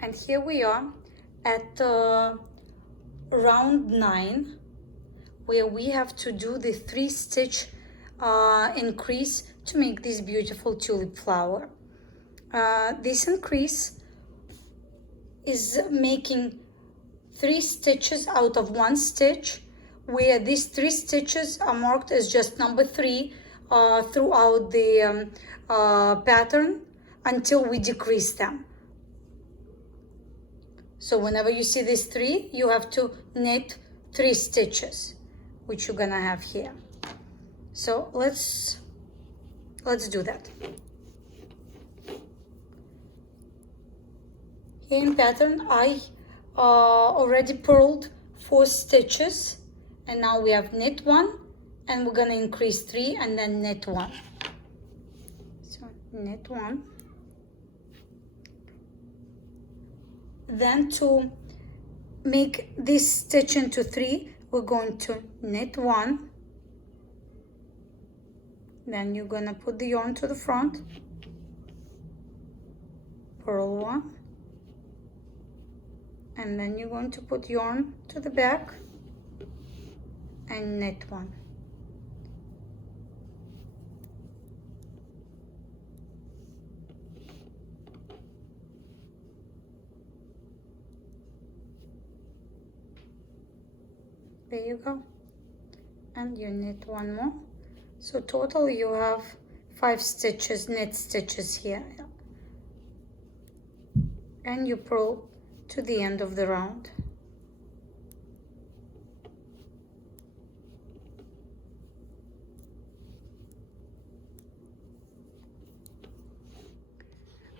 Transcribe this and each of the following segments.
And here we are at round 9, where we have to do the 3-stitch increase to make this beautiful tulip flower. This increase is making 3 stitches out of 1 stitch, where these 3 stitches are marked as just number 3 throughout the pattern until we decrease them. So whenever you see these 3, you have to knit 3 stitches, which you're gonna have here. So let's do that. Here in pattern, I already purled 4 stitches, and now we have knit 1, and we're gonna increase 3 and then knit 1. So knit 1. Then to make this stitch into 3, we're going to knit 1. Then you're gonna put the yarn to the front, purl 1, and then you're going to put yarn to the back and knit 1. There you go. And you knit 1 more. So total you have 5 stitches, knit stitches here. And you purl to the end of the round.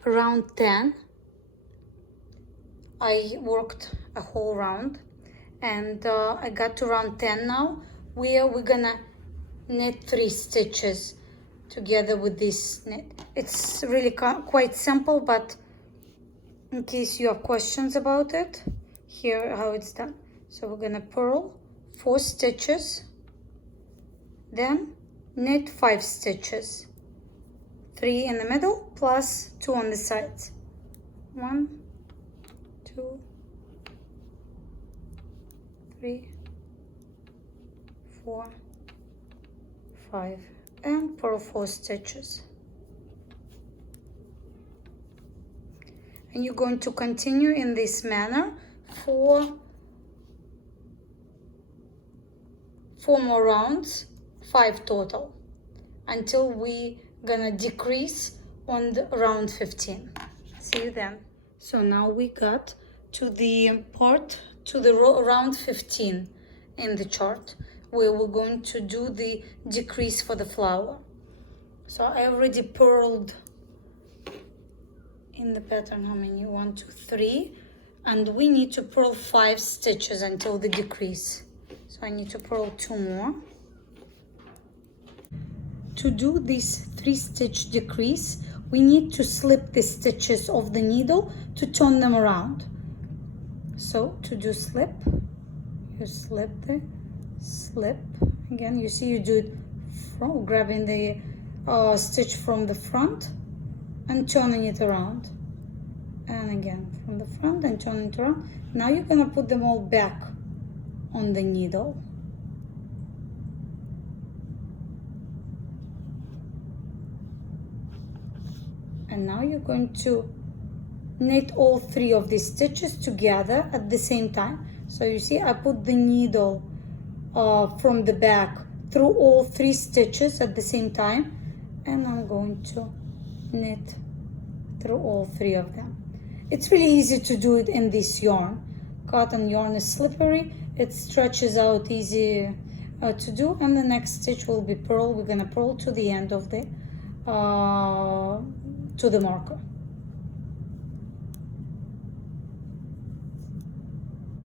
Round 10, I worked a whole round, and I got to round 10 now, where we're gonna knit 3 stitches together with this knit. It's really quite simple, but in case you have questions about it, here how it's done. So we're gonna purl 4 stitches, then knit 5 stitches, 3 in the middle plus 2 on the sides. 1, 2, 3, 4, 5, and purl 4 stitches. And you're going to continue in this manner for 4 more rounds, 5 total, until we gonna decrease on the round 15. See you then. So now we got to the part, to the round 15 in the chart, where we're going to do the decrease for the flower. So I already purled in the pattern how many? 1, 2, 3, and we need to purl 5 stitches until the decrease. So I need to purl 2 more. To do this 3-stitch decrease, we need to slip the stitches of the needle to turn them around. So to do slip, you slip the slip. Again, you see you do it from grabbing the stitch from the front and turning it around. And again, from the front and turning it around. Now you're gonna put them all back on the needle. And now you're going to knit all 3 of these stitches together at the same time. So you see I put the needle from the back through all 3 stitches at the same time, and I'm going to knit through all 3 of them. It's really easy to do it in this yarn. Cotton yarn is slippery, it stretches out easy to do. And the next stitch will be purl. We're gonna purl to the end of the to the marker.